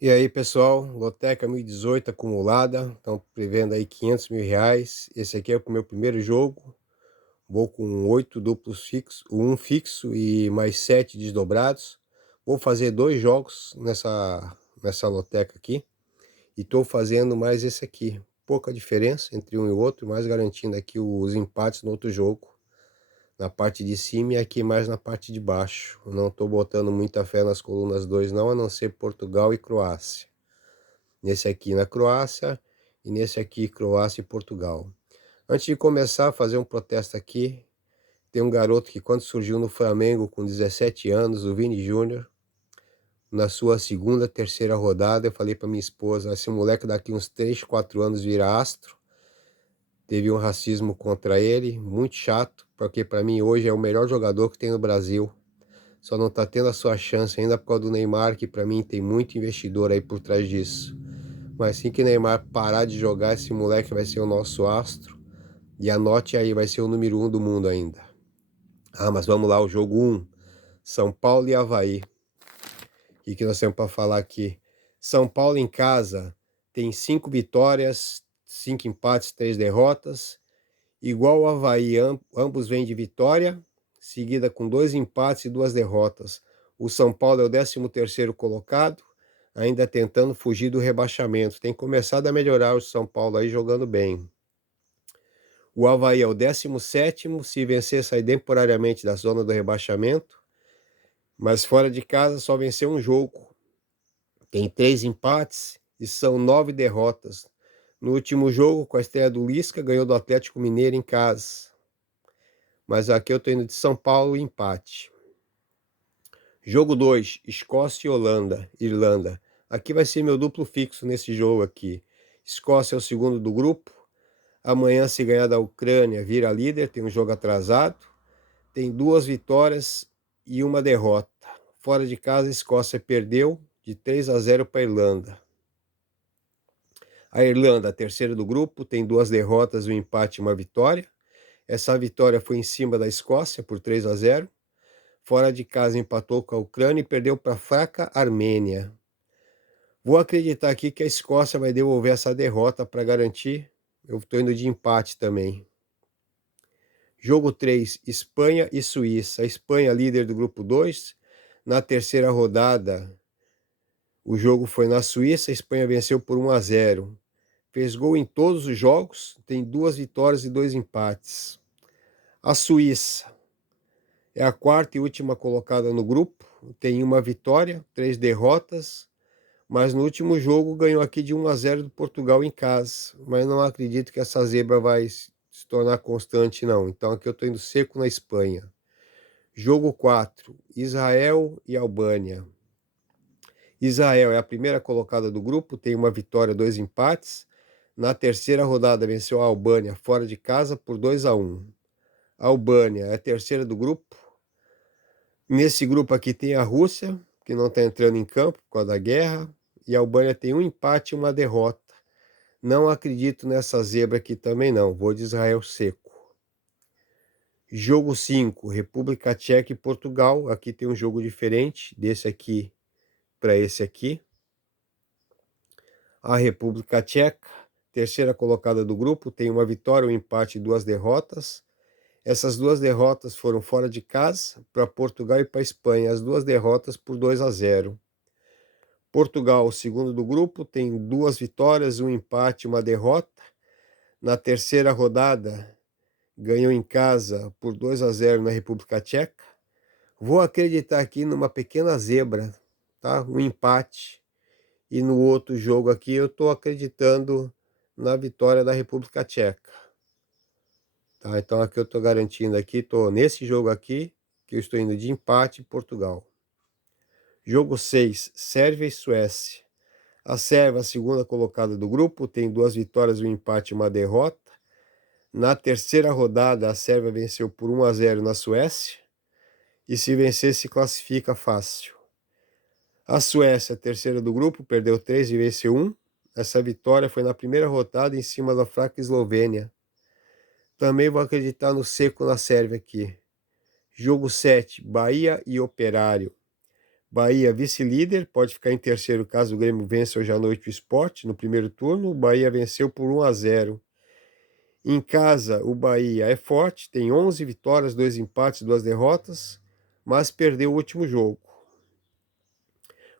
E aí, pessoal, Loteca 1018 acumulada, estão prevendo aí R$ 500 mil. Esse aqui é o meu primeiro jogo. Vou com 8 duplos fixos, um fixo e mais 7 desdobrados. Vou fazer 2 jogos nessa loteca aqui. E estou fazendo mais esse aqui. Pouca diferença entre um e outro, mas garantindo aqui os empates no outro jogo. Na parte de cima e aqui mais na parte de baixo. Não estou botando muita fé nas colunas 2 não, a não ser Portugal e Croácia. Nesse aqui na Croácia e nesse aqui Croácia e Portugal. Antes de começar a fazer um protesto aqui, tem um garoto que quando surgiu no Flamengo com 17 anos, o Vini Júnior, na sua segunda, terceira rodada, eu falei para minha esposa, esse moleque daqui uns 3, 4 anos vira astro. Teve um racismo contra ele, muito chato, porque para mim hoje é o melhor jogador que tem no Brasil. Só não está tendo a sua chance ainda por causa do Neymar, que para mim tem muito investidor aí por trás disso. Mas assim que Neymar parar de jogar, esse moleque vai ser o nosso astro. E anote aí, vai ser o número 1 do mundo ainda. Mas vamos lá, o jogo 1. São Paulo e Avaí. O que nós temos para falar aqui? São Paulo em casa tem 5 vitórias, 5 empates, 3 derrotas. Igual o Avaí, ambos vêm de vitória, seguida com 2 empates e 2 derrotas. O São Paulo é o 13º colocado, ainda tentando fugir do rebaixamento. Tem começado a melhorar o São Paulo aí jogando bem. O Avaí é o 17º, se vencer sai temporariamente da zona do rebaixamento, mas fora de casa só venceu um jogo. Tem 3 empates e são 9 derrotas. No último jogo, com a estreia do Lisca, ganhou do Atlético Mineiro em casa. Mas aqui eu estou indo de São Paulo, empate. Jogo 2, Escócia e Irlanda. Aqui vai ser meu duplo fixo nesse jogo aqui. Escócia é o segundo do grupo. Amanhã, se ganhar da Ucrânia, vira líder, tem um jogo atrasado. Tem 2 vitórias e 1 derrota. Fora de casa, a Escócia perdeu de 3-0 para a Irlanda. A Irlanda, a terceira do grupo, tem 2 derrotas, um empate e 1 vitória. Essa vitória foi em cima da Escócia por 3-0. Fora de casa empatou com a Ucrânia e perdeu para a fraca Armênia. Vou acreditar aqui que a Escócia vai devolver essa derrota para garantir. Eu estou indo de empate também. Jogo 3, Espanha e Suíça. A Espanha, líder do grupo 2. Na terceira rodada, o jogo foi na Suíça. A Espanha venceu por 1-0. Fez gol em todos os jogos. Tem 2 vitórias e 2 empates. A Suíça é a quarta e última colocada no grupo. Tem 1 vitória, 3 derrotas. Mas no último jogo ganhou aqui de 1-0 do Portugal em casa. Mas não acredito que essa zebra vai se tornar constante, não. Então aqui eu estou indo seco na Espanha. Jogo 4, Israel e Albânia. Israel é a primeira colocada do grupo, tem 1 vitória, 2 empates. Na terceira rodada venceu a Albânia fora de casa por 2-1. A Albânia é a terceira do grupo. Nesse grupo aqui tem a Rússia, que não está entrando em campo por causa da guerra. E a Albânia tem 1 empate e 1 derrota. Não acredito nessa zebra aqui também não. Vou de Israel seco. Jogo 5, República Tcheca e Portugal. Aqui tem um jogo diferente desse aqui para esse aqui. A República Tcheca, terceira colocada do grupo, tem 1 vitória, 1 empate e 2 derrotas. Essas 2 derrotas foram fora de casa, para Portugal e para Espanha. As 2 derrotas por 2-0. Portugal, segundo do grupo, tem 2 vitórias, 1 empate e 1 derrota. Na terceira rodada, ganhou em casa por 2-0 na República Tcheca. Vou acreditar aqui numa pequena zebra, tá? Um empate. E no outro jogo aqui eu estou acreditando na vitória da República Tcheca. Tá? Então aqui eu estou garantindo aqui, estou nesse jogo aqui, que eu estou indo de empate Portugal. Jogo 6, Sérvia e Suécia. A Sérvia, a segunda colocada do grupo, tem 2 vitórias, 1 empate e 1 derrota. Na terceira rodada, a Sérvia venceu por 1-0 na Suécia. E se vencer, se classifica fácil. A Suécia, terceira do grupo, perdeu 3 e venceu 1. Essa vitória foi na primeira rodada em cima da fraca Eslovênia. Também vou acreditar no seco na Sérvia aqui. Jogo 7, Bahia e Operário. Bahia vice-líder, pode ficar em terceiro caso o Grêmio vence hoje à noite o Sport no primeiro turno. O Bahia venceu por 1-0. Em casa, o Bahia é forte, tem 11 vitórias, 2 empates, 2 derrotas, mas perdeu o último jogo.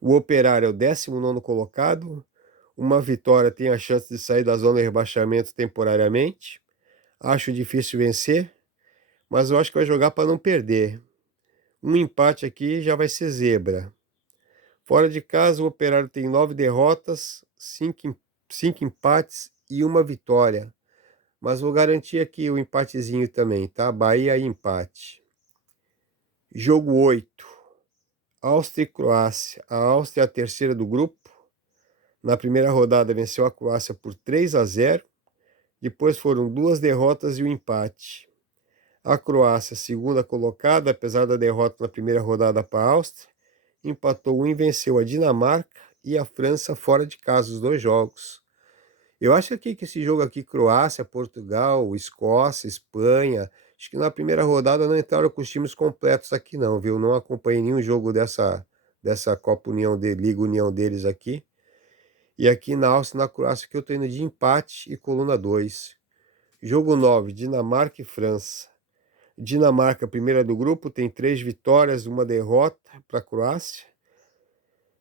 O Operário é o 19º colocado. Uma vitória tem a chance de sair da zona de rebaixamento temporariamente. Acho difícil vencer, mas eu acho que vai jogar para não perder. Um empate aqui já vai ser zebra. Fora de casa, o Operário tem 9 derrotas, 5 empates e 1 vitória. Mas vou garantir aqui o empatezinho também, tá? Bahia e empate. Jogo 8. Áustria e Croácia. A Áustria é a terceira do grupo. Na primeira rodada venceu a Croácia por 3-0. Depois foram 2 derrotas e um empate. A Croácia, segunda colocada, apesar da derrota na primeira rodada para a Áustria, empatou 1 e venceu a Dinamarca e a França fora de casa, os 2 jogos. Eu acho que esse jogo aqui, Croácia, Portugal, Escócia, Espanha, acho que na primeira rodada não entraram com os times completos aqui não, viu? Não acompanhei nenhum jogo dessa Copa União, Liga União deles aqui. E aqui na Áustria e na Croácia que eu tô indo de empate e coluna 2. Jogo 9, Dinamarca e França. Dinamarca, primeira do grupo, tem 3 vitórias, 1 derrota para a Croácia.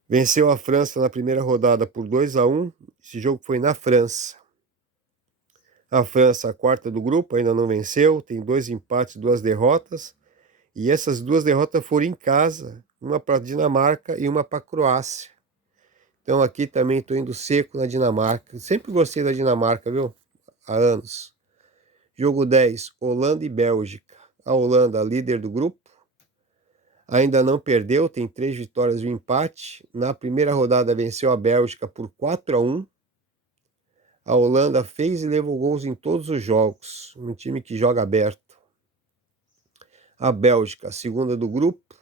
Venceu a França na primeira rodada por 2-1. Esse jogo foi na França. A França, a quarta do grupo, ainda não venceu, tem 2 empates, 2 derrotas. E essas 2 derrotas foram em casa, uma para a Dinamarca e uma para a Croácia. Então aqui também estou indo seco na Dinamarca. Sempre gostei da Dinamarca, viu? Há anos. Jogo 10, Holanda e Bélgica. A Holanda, líder do grupo, ainda não perdeu, tem 3 vitórias e um empate. Na primeira rodada venceu a Bélgica por 4-1. A Holanda fez e levou gols em todos os jogos. Um time que joga aberto. A Bélgica, segunda do grupo,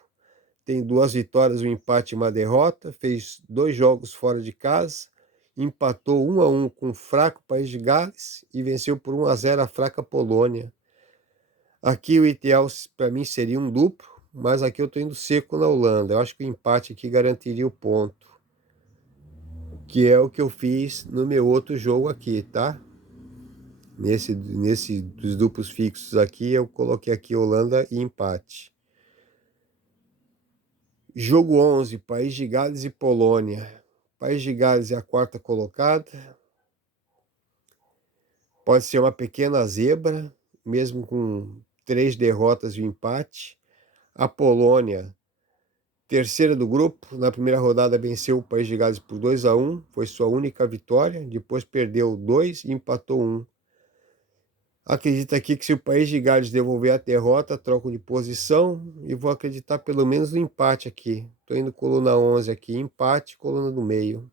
tem 2 vitórias, um empate e uma derrota. Fez 2 jogos fora de casa. Empatou 1-1 com o fraco País de Gales e venceu por 1-0 a fraca Polônia. Aqui o ideal para mim seria um duplo, mas aqui eu estou indo seco na Holanda. Eu acho que o empate aqui garantiria o ponto, que é o que eu fiz no meu outro jogo aqui, tá? Nesse dos duplos fixos aqui, eu coloquei aqui Holanda e empate. Jogo 11, País de Gales e Polônia. País de Gales é a quarta colocada. Pode ser uma pequena zebra, mesmo com 3 derrotas e um empate. A Polônia, terceira do grupo, na primeira rodada venceu o País de Gales por 2-1, foi sua única vitória. Depois perdeu 2 e empatou 1. Acredito aqui que se o País de Gales devolver a derrota, troco de posição e vou acreditar pelo menos no empate aqui. Estou indo coluna 11 aqui, empate, coluna do meio.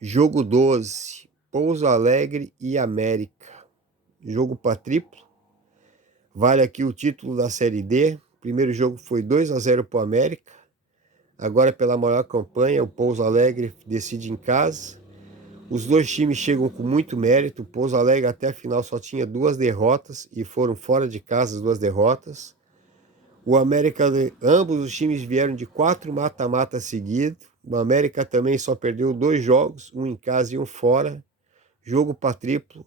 Jogo 12, Pouso Alegre e América. Jogo para triplo. Vale aqui o título da Série D. O primeiro jogo foi 2-0 para o América. Agora, pela maior campanha, o Pouso Alegre decide em casa. Os 2 times chegam com muito mérito. O Pouso Alegre até a final só tinha 2 derrotas e foram fora de casa as 2 derrotas. O América, ambos os times vieram de 4 mata-mata seguidos. O América também só perdeu 2 jogos, um em casa e um fora. Jogo para triplo,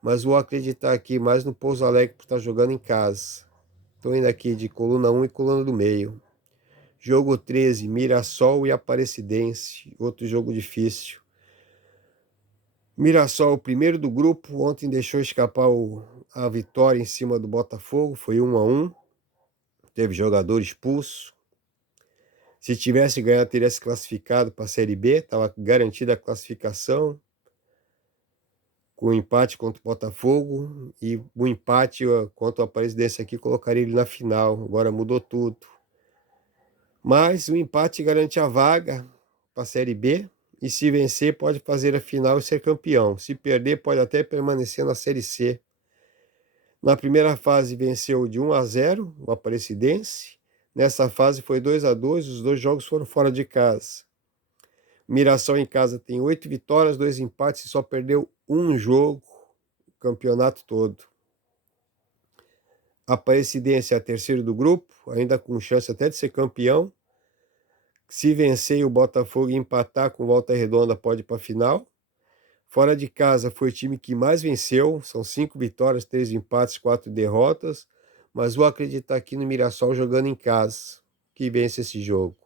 mas vou acreditar aqui mais no Pouso Alegre por estar jogando em casa. Estou indo aqui de coluna 1 e coluna do meio. Jogo 13, Mirassol e Aparecidense, outro jogo difícil. Mirassol, o primeiro do grupo, ontem deixou escapar a vitória em cima do Botafogo, foi 1-1. Teve jogador expulso. Se tivesse ganhado, teria se classificado para a Série B, estava garantida a classificação. Com o empate contra o Botafogo e o empate contra o Aparecidense aqui colocaria ele na final. Agora mudou tudo. Mas o empate garante a vaga para a Série B e se vencer pode fazer a final e ser campeão. Se perder pode até permanecer na Série C. Na primeira fase venceu de 1-0 o Aparecidense. Nessa fase foi 2-2, os 2 jogos foram fora de casa. Mirassol em casa tem 8 vitórias, 2 empates e só perdeu um jogo o campeonato todo. Aparecidense é a terceira do grupo, ainda com chance até de ser campeão. Se vencer e o Botafogo empatar com Volta Redonda, pode ir para a final. Fora de casa foi o time que mais venceu, são 5 vitórias, 3 empates, 4 derrotas. Mas vou acreditar aqui no Mirassol jogando em casa, que vence esse jogo.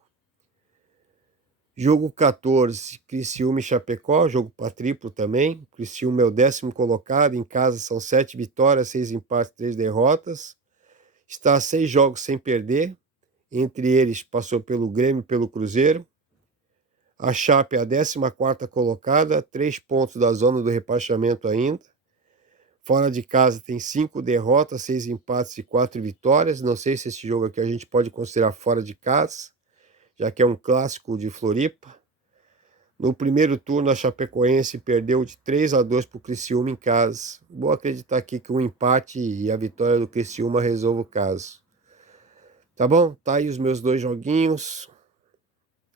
Jogo 14, Criciúma e Chapecó, jogo para triplo também. Criciúma é o 10º colocado, em casa são 7 vitórias, 6 empates, 3 derrotas. Está a 6 jogos sem perder, entre eles passou pelo Grêmio e pelo Cruzeiro. A Chape é a 14ª colocada, 3 pontos da zona do rebaixamento ainda. Fora de casa tem 5 derrotas, 6 empates e 4 vitórias. Não sei se esse jogo aqui a gente pode considerar fora de casa, já que é um clássico de Floripa. No primeiro turno, a Chapecoense perdeu de 3-2 para o Criciúma em casa. Vou acreditar aqui que um empate e a vitória do Criciúma resolve o caso. Tá bom? Tá aí os meus 2 joguinhos.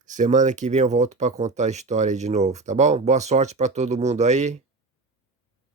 Semana que vem eu volto para contar a história aí de novo, tá bom? Boa sorte para todo mundo aí.